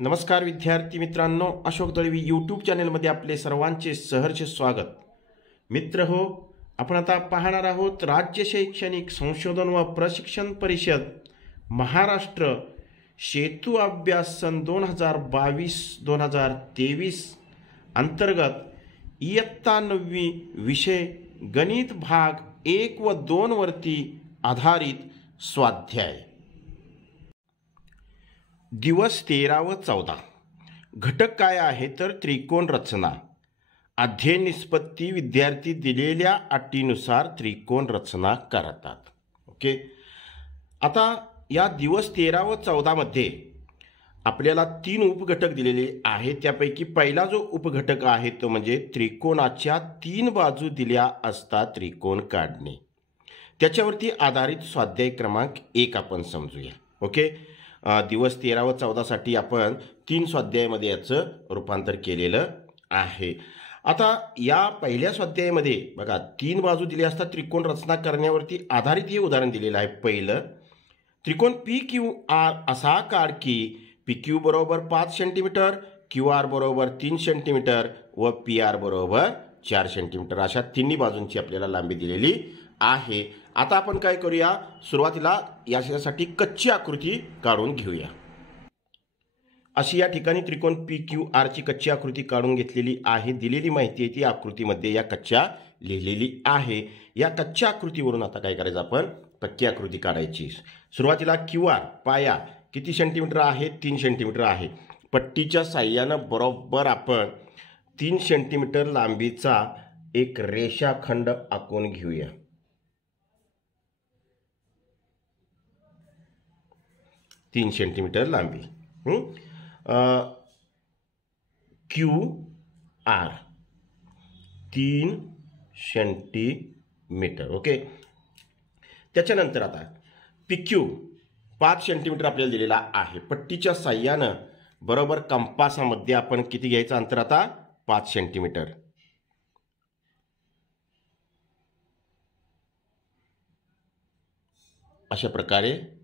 नमस्कार विद्यार्थी मित्रांनो, अशोक दळवी यूट्यूब चॅनलमध्ये आपले सर्वांचे सहर्ष स्वागत. मित्र हो, आपण आता पाहणार आहोत राज्य शैक्षणिक संशोधन व प्रशिक्षण परिषद महाराष्ट्र सेतू अभ्यास सन 2022-2023 अंतर्गत इयत्ता 9वी विषय गणित भाग 1 व 2 वरती आधारित स्वाध्याय. दिवस 13 व 14. घटक काय आहे तर त्रिकोण रचना. अध्ययन निष्पत्ती विद्यार्थी दिलेल्या अटीनुसार त्रिकोण रचना करतात. ओके, आता या दिवस 13 व 14 मध्ये आपल्याला 3 उपघटक दिलेले आहेत. त्यापैकी पहिला जो उपघटक आहे तो म्हणजे त्रिकोणाच्या 3 बाजू दिल्या असता त्रिकोण काढणे. त्याच्यावरती आधारित स्वाध्याय क्रमांक 1 आपण समजूया. ओके, दिवस 13 व 14 साठी आपण 3 स्वाध्यायामध्ये याचं रूपांतर केलेलं आहे. आता या पहिल्या स्वाध्यायामध्ये बघा 3 बाजू दिल्या असता त्रिकोण रचना करण्यावरती आधारित हे उदाहरण दिलेलं आहे. पहिलं, त्रिकोण PQR असा काढ की PQ बरोबर 5 सेंटीमीटर, QR बरोबर 3 सेंटीमीटर व PR बरोबर 4 सेंटीमीटर अशा तिन्ही बाजूंची आपल्याला लांबी दिलेली आहे. आता आपण काय करूया, सुरुवातीला यासाठी कच्ची आकृती काढून घेऊया. अशी या ठिकाणी त्रिकोण PQR ची कच्ची आकृती काढून घेतलेली आहे. दिलेली माहिती आहे ती आकृतीमध्ये या कच्च्या लिहिलेली आहे. या कच्च्या आकृतीवरून आता काय करायचं, आपण पक्की आकृती काढायची. सुरुवातीला QR पाया किती सेंटीमीटर आहे, 3 सेंटीमीटर आहे. पट्टीच्या साह्यानं बरोबर आपण 3 सेंटीमीटर लांबीचा एक रेषाखंड आखून घेऊया. तीन सेंटीमीटर लांबी. QR 3 centimetre. ओके, त्याच्यानंतर आता PQ 5 सेंटीमीटर आपल्याला दिलेला आहे. पट्टीच्या साह्यानं बरोबर कंपासामध्ये आपण किती घ्यायचं अंतर, आता 5 सेंटीमीटर. अशा प्रकारे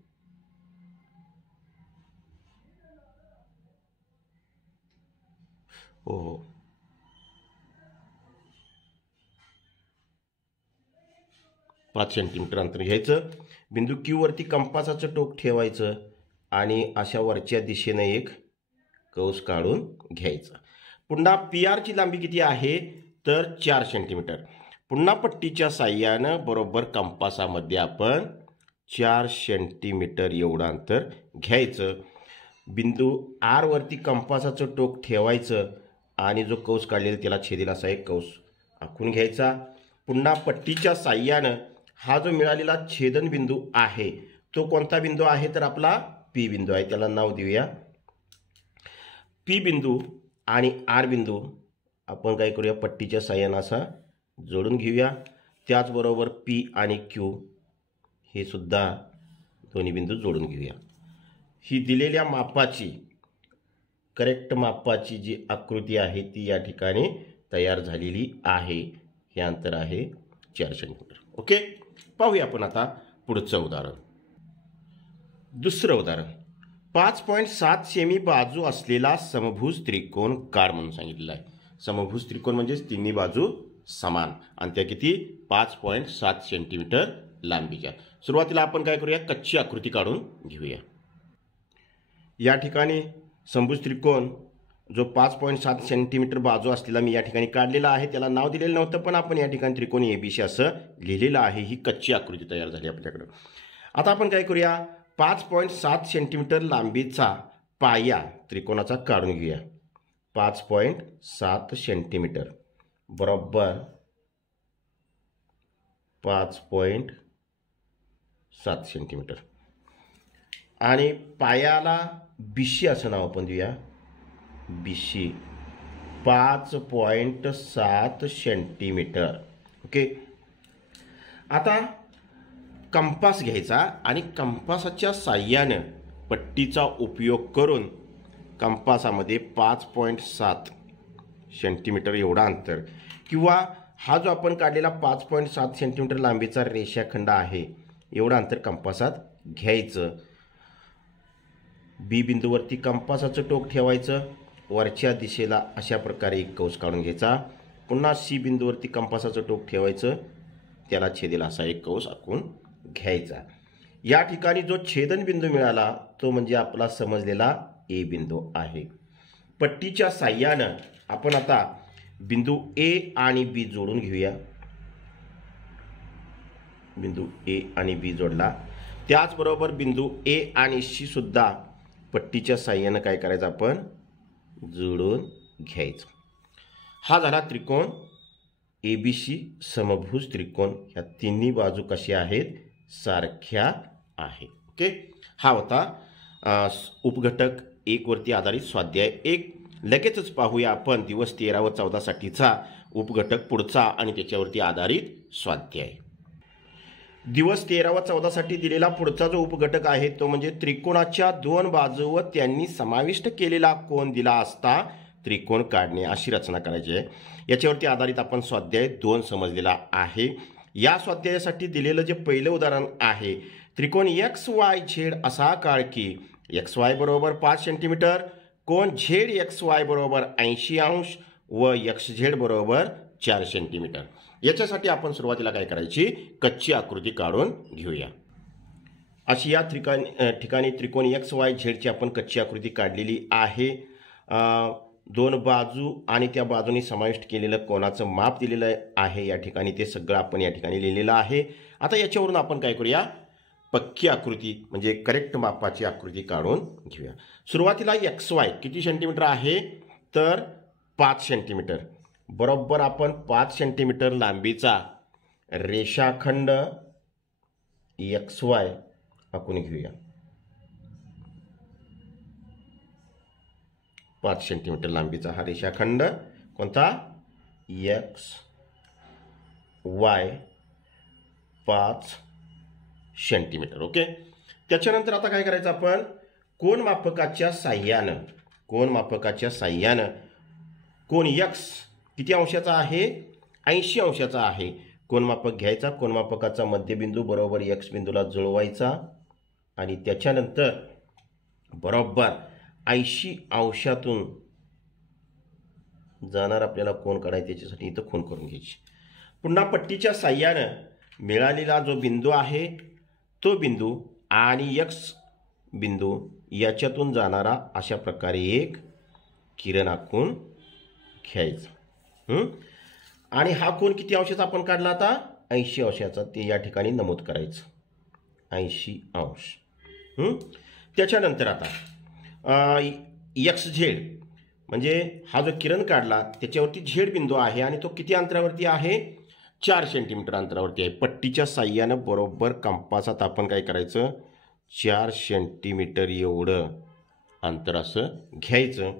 हो 5 सेंटीमीटर अंतर घ्यायचं. बिंदू Q वरती कंपासाचं टोक ठेवायचं आणि अशा वरच्या दिशेने एक कंस काढून घ्यायचा. पुन्हा PR ची लांबी किती आहे तर 4 सेंटीमीटर. पुन्हा पट्टीच्या साह्यानं बरोबर कंपासामध्ये आपण 4 सेंटीमीटर एवढं अंतर घ्यायचं. बिंदू R वरती कंपासाचं टोक ठेवायचं आणि जो कंस काढलेला त्याला छेदेल असा एक कंस आखून घ्यायचा. पुन्हा पट्टीच्या साह्यानं हा जो मिळालेला छेदन बिंदू आहे तो कोणता बिंदू आहे तर आपला P बिंदू आहे. त्याला नाव देऊया P बिंदू. आणि R बिंदू आपण काय करूया, पट्टीच्या साह्यानं असा जोडून घेऊया. त्याचबरोबर P आणि Q हे सुद्धा दोन्ही बिंदू जोडून घेऊया. ही दिलेल्या मापाची करेक्ट मापाची जी आकृती आहे ती या ठिकाणी तयार झालेली आहे. हे अंतर आहे 4 सेंटीमीटर. ओके, पाहूया आपण आता पुढचं उदाहरण. दुसरं उदाहरण, 5.7 सेमी बाजू असलेला समभुज त्रिकोण काढ म्हणून सांगितलेलं आहे. समभुज त्रिकोण म्हणजे तिन्ही बाजू समान आणि त्या किती 5.7 सेंटीमीटर लांबीच्या. सुरुवातीला आपण काय करूया, कच्ची आकृती काढून घेऊया. या ठिकाणी समभुज त्रिकोण जो 5.7 सेंटीमीटर बाजू असलेला मी या ठिकाणी काढलेला आहे. त्याला नाव दिलेलं नव्हतं पण आपण या ठिकाणी त्रिकोण ABC असं लिहिलेलं आहे. ही कच्ची आकृती तयार झाली आपल्याकडं. आता आपण काय करूया, 5.7 सेंटीमीटर लांबीचा पाया त्रिकोणाचा काढून घेऊया. 5.7 सेंटीमीटर बरोबर 5.7 सेंटीमीटर आणि पायाला BC असं नाव आपण देऊया. BC 5.7 centimetre. ओके, आता कंपास घ्यायचा आणि कंपासाच्या साह्यानं पट्टीचा उपयोग करून कंपासामध्ये 5.7 सेंटीमीटर एवढा अंतर किंवा हा जो आपण काढलेला 5.7 सेंटीमीटर लांबीचा रेषाखंड आहे एवढा अंतर कंपासात घ्यायचं. बी बिंदूवरती कंपासाचं टोक ठेवायचं, वरच्या दिशेला अशा प्रकारे एक कंस काढून घ्यायचा. पुन्हा सी बिंदूवरती कंपासाचं टोक ठेवायचं, त्याला छेदेल असा एक कंस आखून घ्यायचा. या ठिकाणी जो छेदनबिंदू मिळाला तो म्हणजे आपला समजलेला ए बिंदू आहे. पट्टीच्या साह्यानं आपण आता बिंदू ए आणि बी जोडून घेऊया. बिंदू ए आणि बी जोडला. त्याचबरोबर बिंदू ए आणि सी सुद्धा पट्टीच्या साह्यानं काय करायचं आपण जोडून घ्यायचं. हा झाला त्रिकोण एबीसी समभुज त्रिकोण. ह्या तिन्ही बाजू कशा आहेत सारख्या आहेत. ओके, हा होता उपघटक 1 वरती आधारित स्वाध्याय 1. लगेचच पाहूया आपण दिवस 13 व 14 साठीचा उपघटक पुढचा आणि त्याच्यावरती आधारित स्वाध्याय. दिवस 13 व 14 साठी दिलेला पुढचा जो उपघटक आहे तो म्हणजे त्रिकोणाच्या 2 बाजू व त्यांनी समाविष्ट केलेला कोन दिला असता त्रिकोण काढणे अशी रचना करायची आहे. याच्यावरती आधारित आपण स्वाध्याय 2 समजलेला आहे. या स्वाध्यायासाठी दिलेलं जे पहिलं उदाहरण आहे, त्रिकोण एक्स वाय झेड असा काढ की एक्स वाय बरोबर 5 सेंटीमीटर, कोन झेड एक्स वाय बरोबर 80 अंश व एक्स झेड बरोबर 4 सेंटीमीटर. याच्यासाठी आपण सुरुवातीला काय करायची, कच्ची आकृती काढून घेऊया. अशी या ठिकाणी त्रिकोण एक्स वाय झेडची आपण कच्ची आकृती काढलेली आहे. 2 बाजू आणि त्या बाजूनी समाविष्ट केलेलं कोणाचं माप दिलेलं आहे या ठिकाणी, ते सगळं आपण या ठिकाणी लिहिलेलं आहे. आता याच्यावरून आपण काय करूया, पक्की आकृती म्हणजे करेक्ट मापाची आकृती काढून घेऊया. सुरुवातीला एक्स वाय किती सेंटीमीटर आहे तर 5 सेंटीमीटर. बरोबर आपण 5 सेंटीमीटर लांबीचा रेषाखंड एक्स वाय आखून घेऊया. 5 सेंटीमीटर लांबीचा हा रेषाखंड कोणता, एक्स वाय 5 सेंटीमीटर. ओके, त्याच्यानंतर आता काय करायचं आपण कोन मापकाच्या साह्यानं कोन एक्स किती अंशाचा आहे, 80 अंशाचा आहे. कोनमापक घ्यायचा, कोनमापकाचा मध्यबिंदू बरोबर एक्स बिंदूला जुळवायचा आणि त्याच्यानंतर बरोबर 80 अंशातून जाणार आपल्याला कोन काढायचा, त्याच्यासाठी इथं खूण करून घ्यायची. पुन्हा पट्टीच्या साह्यानं मिळालेला जो बिंदू आहे तो बिंदू आणि एक्स बिंदू याच्यातून जाणारा अशा प्रकारे एक किरण आखून घ्यायचा. आणि हा कोन किती अंशाचा आपण काढला आता, 80 अंशाचा, ते या ठिकाणी नमूद करायचं 80 अंश. त्याच्यानंतर आता एक्स झेड म्हणजे हा जो किरण काढला त्याच्यावरती झेड बिंदू आहे आणि तो किती अंतरावरती आहे, 4 सेंटीमीटर अंतरावरती आहे. पट्टीच्या साह्यानं बरोबर कंपासात आपण काय करायचं 4 सेंटीमीटर एवढं अंतर असं घ्यायचं.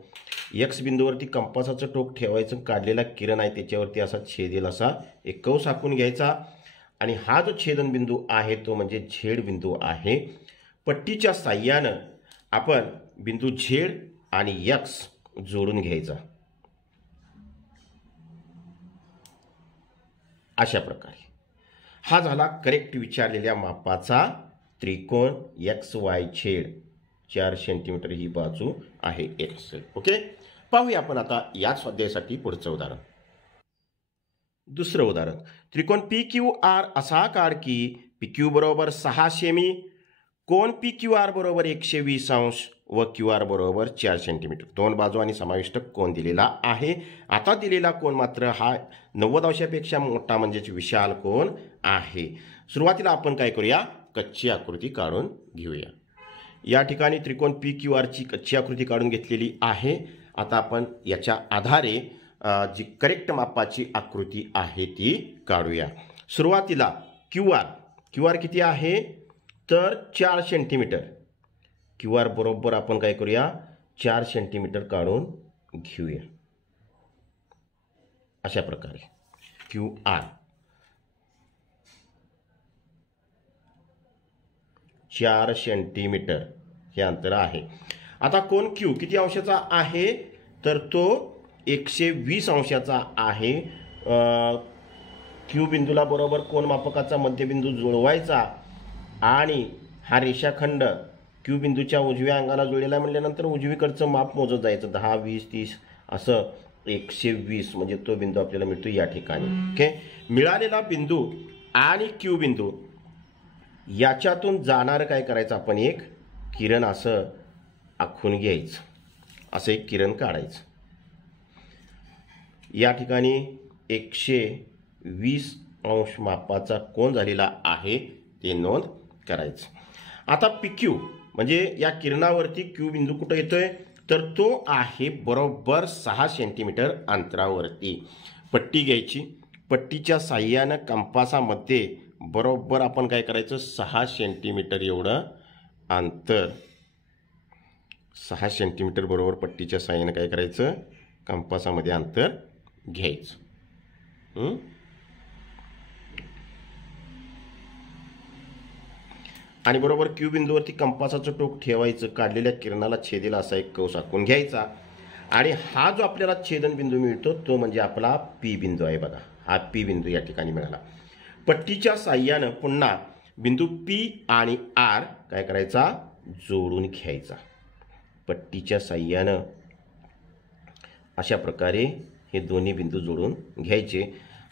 एक्स बिंदूवरती कंपासाचं टोक ठेवायचं, काढलेला किरण आहे त्याच्यावरती असा छेदेल असा एक कंस आखून घ्यायचा आणि हा जो छेदनबिंदू आहे तो म्हणजे झेड बिंदू आहे. पट्टीच्या साह्यानं आपण बिंदू झेड आणि एक्स जोडून घ्यायचा अशा प्रकारे. हा झाला करेक्ट विचारलेल्या मापाचा त्रिकोण एक्स वाय झेड. 4 सेंटीमीटर ही बाजू आहे एक्स. ओके, पाहूया आपण आता या स्वाध्यायासाठी पुढचं उदाहरण. दुसरं उदाहरण, त्रिकोण पी क्यू आर असा काढ की पी क्यू बरोबर 6 सेमी, कोन पी क्यू आर बरोबर 120 अंश व क्यू आर बरोबर 4 सेंटीमीटर. 2 बाजू आणि समाविष्ट कोन दिलेला आहे. आता दिलेला कोन मात्र हा 90 अंशापेक्षा मोठा म्हणजेच विशाल कोन आहे. सुरुवातीला आपण काय करूया, कच्ची आकृती काढून घेऊया. या ठिकाणी त्रिकोण पी क्यू आरची कच्ची आकृती काढून घेतलेली आहे. आता आपण याच्या आधारे जी करेक्ट मापाची आकृती आहे ती काढूया. सुरुवातीला क्यू आर किती आहे तर 4 सेंटीमीटर. क्यू आर बरोबर आपण काय करूया 4 सेंटीमीटर काढून घेऊया अशा प्रकारे. क्यू आर 4 सेंटीमीटर हे अंतर आहे. आता कोन क्यू किती अंशाचा आहे तर तो 120 अंशाचा आहे. क्यू बिंदूला बरोबर कोन मापकाचा मध्यबिंदू जुळवायचा आणि हा रेषाखंड क्यू बिंदूच्या उजव्या अंगाला जोडलेला आहे म्हटल्यानंतर उजवीकडचं माप मोजत जायचं 10, 20, 30 असं 120 म्हणजे तो बिंदू आपल्याला मिळतो या ठिकाणी. ओके, मिळालेला बिंदू आणि क्यू बिंदू याच्यातून जाणारं काय करायचं आपण एक किरण असं आखून घ्यायचं, असं एक किरण काढायचं. या ठिकाणी 120 अंश मापाचा कोन झालेला आहे ते नोंद करायचं. आता PQ म्हणजे या किरणावरती क्यू बिंदू कुठं येतोय तर तो आहे बरोबर 6 सेंटीमीटर अंतरावरती. पट्टी घ्यायची, पट्टीच्या साह्यानं कंपासामध्ये बरोबर आपण काय करायचं 6 सेंटीमीटर एवढं अंतर, 6 सेंटीमीटर बरोबर पट्टीच्या साह्यानं काय करायचं कंपासामध्ये अंतर घ्यायचं. आणि बरोबर क्यू बिंदूवरती कंपासाचं टोक ठेवायचं, काढलेल्या किरणाला छेदेला असा एक कंस आखून घ्यायचा. आणि हा जो आपल्याला छेदन बिंदू मिळतो तो म्हणजे आपला P बिंदू आहे. बघा, हा P बिंदू या ठिकाणी मिळाला. पट्टीच्या साह्यानं पुन्हा बिंदू P आणि R काय करायचा जोडून घ्यायचा. पट्टीच्या साह्यानं अशा प्रकारे हे दोन्ही बिंदू जोडून घ्यायचे.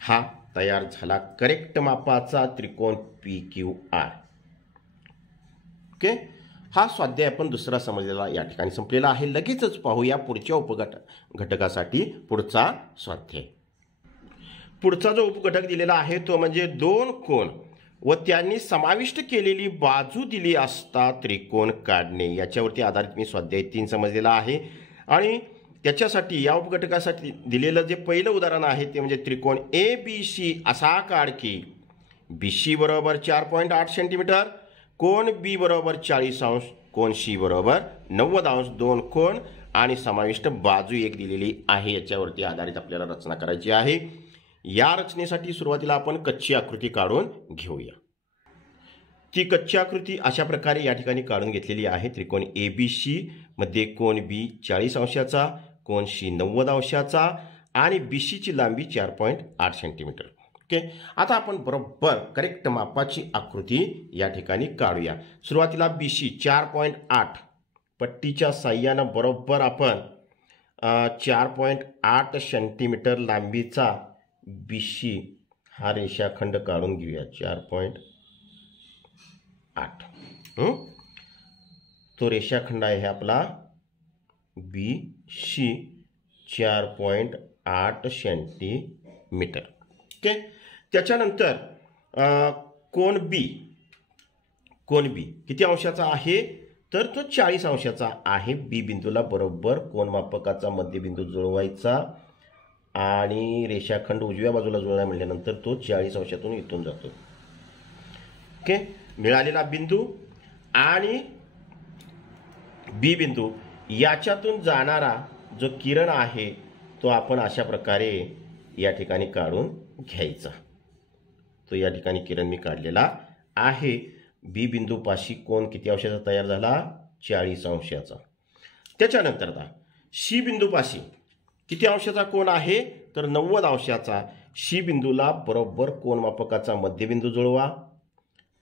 हा तयार झाला करेक्ट मापाचा त्रिकोण PQR. ओके, हा स्वाध्याय आपण दुसरा समजलेला या ठिकाणी संपलेला आहे. लगेचच पाहूया पुढच्या घटकासाठी पुढचा स्वाध्याय. पुढचा जो उपघटक दिलेला आहे तो म्हणजे दोन कोन व त्यांनी समाविष्ट केलेली बाजू दिली असता त्रिकोण काढणे. याच्यावरती आधारित मी स्वाध्याय 3 समजलेला आहे. आणि त्याच्यासाठी या उपघटकासाठी दिलेलं जे पहिलं उदाहरण आहे ते म्हणजे त्रिकोण ABC असा काढ की BC बरोबर 4.8 सेंटीमीटर, कोन B बरोबर 40 अंश, कोन C बरोबर 90 अंश, दोन कोन आणि समाविष्ट बाजू एक दिलेली आहे. याच्यावरती आधारित आपल्याला रचना करायची आहे. या रचनेसाठी सुरुवातीला आपण कच्ची आकृती काढून घेऊया. ती कच्ची आकृती अशा प्रकारे या ठिकाणी काढून घेतलेली आहे. त्रिकोण ABC मध्ये कोन B 40 अंशाचा, कोन C 90 अंशाचा आणि BC ची लांबी 4.8 सेंटीमीटर. ओके, आता आपण बरोबर करेक्ट मापाची आकृती या ठिकाणी काढूया. सुरुवातीला BC 4.8 पट्टीच्या साह्यानं बरोबर आपण 4.8 सेंटीमीटर लांबीचा BC हा रेषाखंड काढून घेऊया. 4.8 तो रेषाखंड आहे आपला BC 4.8 सेंटीमीटर. ओके, त्याच्यानंतर कोन B किती अंशाचा आहे तर तो 40 अंशाचा आहे. B बिंदूला बरोबर कोन मापकाचा मध्यबिंदू जुळवायचा आणि रेषाखंड उजव्या बाजूला जुळला म्हटल्यानंतर तो 40 अंशातून इथून जातो. ओके, मिळालेला बिंदू आणि B बिंदू याच्यातून जाणारा जो किरण आहे तो आपण अशा प्रकारे या ठिकाणी काढून घ्यायचा. तो या ठिकाणी किरण मी काढलेला आहे. B बिंदूपाशी कोन किती अंशाचा तयार झाला 40 अंशाचा. त्याच्यानंतर C बिंदूपाशी किती अंशाचा कोन आहे तर 90 अंशाचा. C बिंदूला बरोबर कोन मापकाचा मध्यबिंदू जुळवा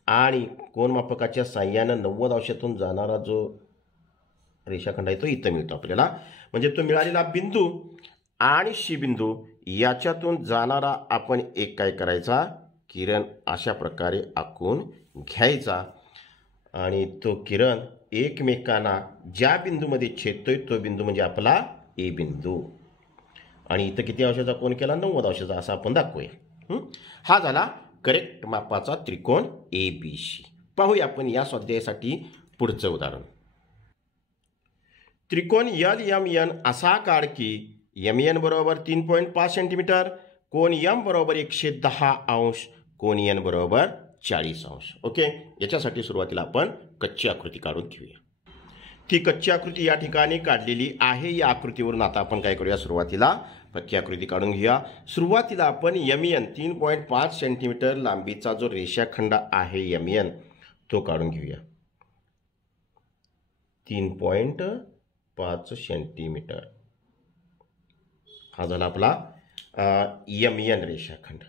आणि कोन मापकाच्या साह्यानं 90 अंशातून जाणारा जो रेषाखंड आहे तो इथं मिळतो आपल्याला. म्हणजे तो मिळालेला बिंदू आणि C बिंदू याच्यातून जाणारा आपण एक काय करायचा किरण अशा प्रकारे आखून घ्यायचा आणि तो किरण एकमेकांना ज्या बिंदूमध्ये छेदतोय तो बिंदू म्हणजे आपला A बिंदू. आणि इथं किती अंशाचा कोन केला 90 अंशाचा असा आपण दाखवूया. हा झाला करेक्ट मापाचा त्रिकोण ABC. पाहूया आपण या स्वाध्यायासाठी पुढचं उदाहरण. त्रिकोण LMN असा काढ की MN बरोबर 3.5 सेंटीमीटर, कोन M बरोबर 110 अंश, कोन N बरोबर 40 अंश. ओके, याच्यासाठी सुरुवातीला आपण कच्ची आकृती काढून घेऊया. ती कच्ची आकृती या ठिकाणी काढलेली आहे. या आकृतीवरून आता आपण काय करूया सुरुवातीला पक्की आकृती काढून घेऊया. सुरुवातीला आपण MN 3.5 सेंटीमीटर लांबीचा जो रेषाखंड आहे MN तो काढून घेऊया. 3.5 सेंटीमीटर हा झाला आपला MN रेषाखंड.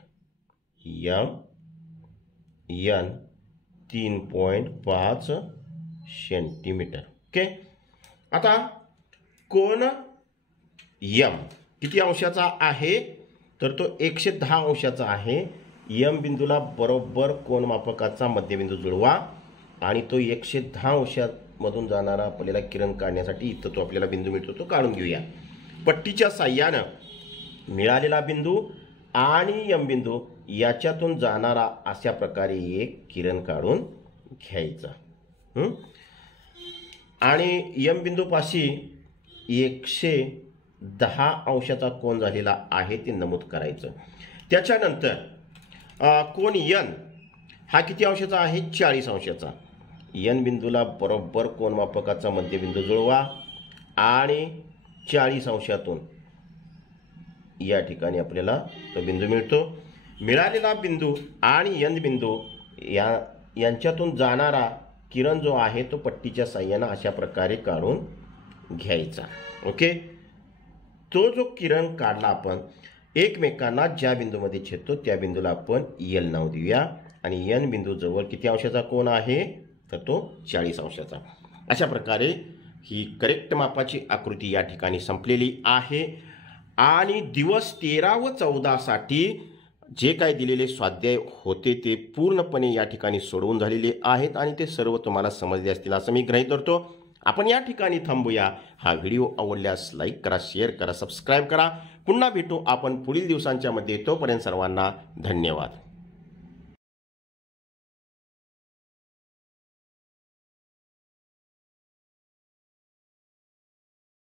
MN 3.5 centimetre. ओके. आता कोन यम किती अंशाचा आहे, तर तो 110 अंशाचा आहे. यम बिंदूला बरोबर कोनमापकाचा मध्यबिंदू जुळवा आणि तो 110 अंशामधून जाणारा आपल्याला किरण काढण्यासाठी इथं तो आपल्याला बिंदू मिळतो, तो काढून घेऊया. पट्टीच्या साह्यानं मिळालेला बिंदू आणि यम बिंदू याच्यातून जाणारा अशा प्रकारे एक किरण काढून घ्यायचा. आणि यम बिंदूपाशी 110 अंशाचा कोन झालेला आहे ते नमूद करायचं. त्याच्यानंतर कोन यन हा किती अंशाचा आहे, 40 अंशाचा. यन बिंदूला बरोबर कोनमापकाचा मध्यबिंदू जुळवा आणि 40 अंशातून या ठिकाणी आपल्याला तो बिंदू मिळतो. मिळालेला बिंदू आणि यन बिंदू यांच्यातून जाणारा किरण जो आहे तो पट्टीच्या साह्यानं अशा प्रकारे काढून घ्यायचा. ओके. तो जो किरण काढला आपण एकमेकांना ज्या बिंदूमध्ये छेदतो त्या बिंदूला आपण यल नाव देऊया. आणि यन बिंदू जवळ किती अंशाचा कोन आहे, तर तो 40 अंशाचा. अशा प्रकारे ही करेक्ट मापाची आकृती या ठिकाणी संपलेली आहे. आणि दिवस 13 व 14 साठी जे काय दिलेले स्वाध्याय होते ते पूर्णपणे या ठिकाणी सोडवून झालेले आहेत आणि ते सर्व तुम्हाला समजले असतील असं मी गृहीत धरतो. आपण या ठिकाणी थांबूया. हा व्हिडिओ आवडल्यास लाईक करा, शेअर करा, सबस्क्राईब करा. पुन्हा भेटू आपण पुढील दिवसांच्या मध्ये. तोपर्यंत सर्वांना धन्यवाद.